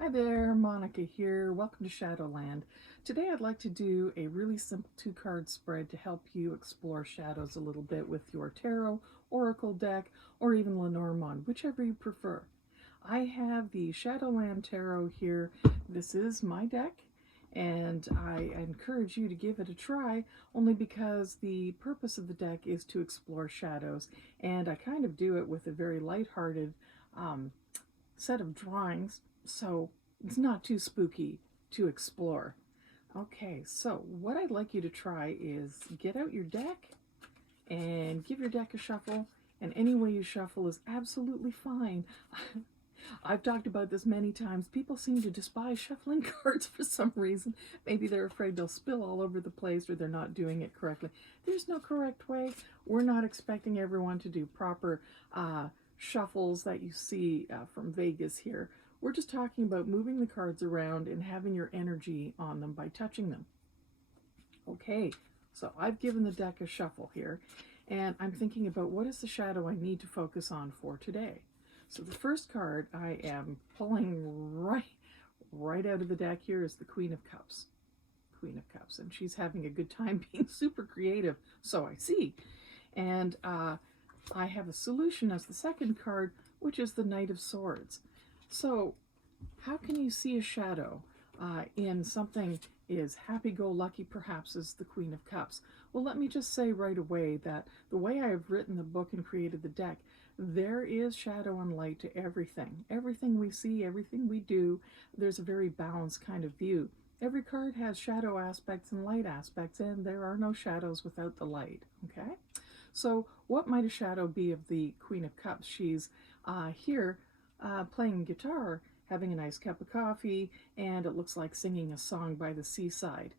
Hi there, Monica here. Welcome to Shadowland. Today I'd like to do a really simple two-card spread to help you explore shadows a little bit with your tarot, oracle deck, or even Lenormand, whichever you prefer. I have the Shadowland Tarot here. This is my deck, and I encourage you to give it a try only because the purpose of the deck is to explore shadows, and I kind of do it with a very lighthearted um, set of drawings, so it's not too spooky to explore. Okay, so what I'd like you to try is get out your deck and give your deck a shuffle, and any way you shuffle is absolutely fine. I've talked about this many times. People seem to despise shuffling cards for some reason. Maybe they're afraid they'll spill all over the place or they're not doing it correctly. There's no correct way. We're not expecting everyone to do proper shuffles that you see from Vegas here. We're just talking about moving the cards around and having your energy on them by touching them. Okay, so I've given the deck a shuffle here, and I'm thinking about what is the shadow I need to focus on for today. So the first card I am pulling right out of the deck here is the Queen of Cups. Queen of Cups, and she's having a good time being super creative, so I see. And I have a solution as the second card, which is the Knight of Swords. So how can you see a shadow in something is happy-go-lucky, perhaps, as the Queen of Cups? Well, let me just say right away that the way I have written the book and created the deck, there is shadow and light to everything. Everything we see, everything we do, there's a very balanced kind of view. Every card has shadow aspects and light aspects, and there are no shadows without the light, okay? So what might a shadow be of the Queen of Cups? She's here playing guitar, having a nice cup of coffee, and it looks like singing a song by the seaside.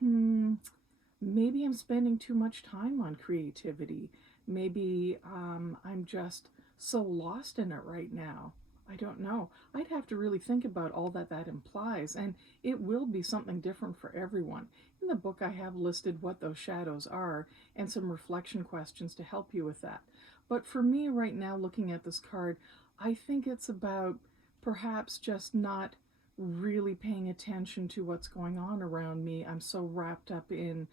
Maybe I'm spending too much time on creativity. Maybe I'm just so lost in it right now. I don't know. I'd have to really think about all that implies, and it will be something different for everyone. In the book, I have listed what those shadows are and some reflection questions to help you with that. But for me right now, looking at this card, I think it's about perhaps just not really paying attention to what's going on around me. I'm so wrapped up in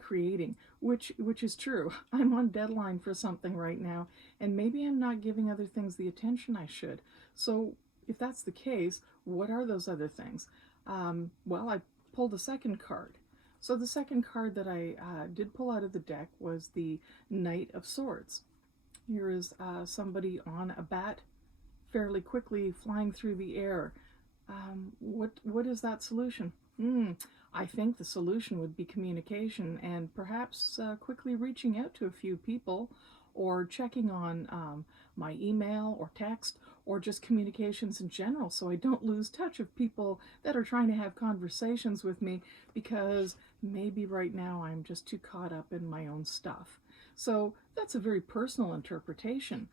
creating, which is true. I'm on deadline for something right now, and maybe I'm not giving other things the attention I should. So if that's the case, what are those other things? Well, I pulled a second card. So the second card that I did pull out of the deck was the Knight of Swords. Here is somebody on a bat, fairly quickly flying through the air. What is that solution? I think the solution would be communication, and perhaps quickly reaching out to a few people, or checking on my email or text, or just communications in general, so I don't lose touch of people that are trying to have conversations with me, because maybe right now I'm just too caught up in my own stuff. So that's a very personal interpretation,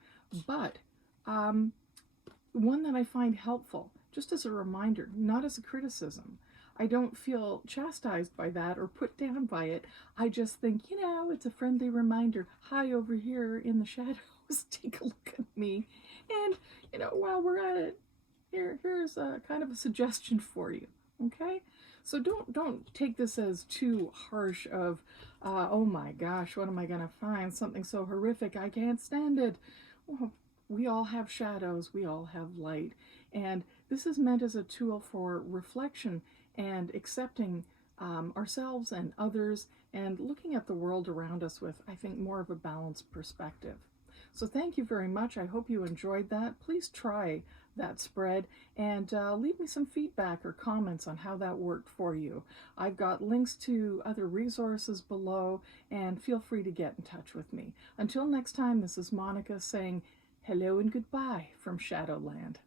but one that I find helpful, just as a reminder, not as a criticism. I don't feel chastised by that or put down by it. I just think, it's a friendly reminder. Hi, over here in the shadows, take a look at me. And, while we're at it, here's a kind of a suggestion for you, okay? So don't take this as too harsh of, oh my gosh, what am I going to find? Something so horrific, I can't stand it. Well, we all have shadows, we all have light, and this is meant as a tool for reflection and accepting ourselves and others, and looking at the world around us with, I think, more of a balanced perspective. So thank you very much. I hope you enjoyed that. Please try that spread, and leave me some feedback or comments on how that worked for you. I've got links to other resources below, and feel free to get in touch with me. Until next time, this is Monica saying hello and goodbye from Shadowland.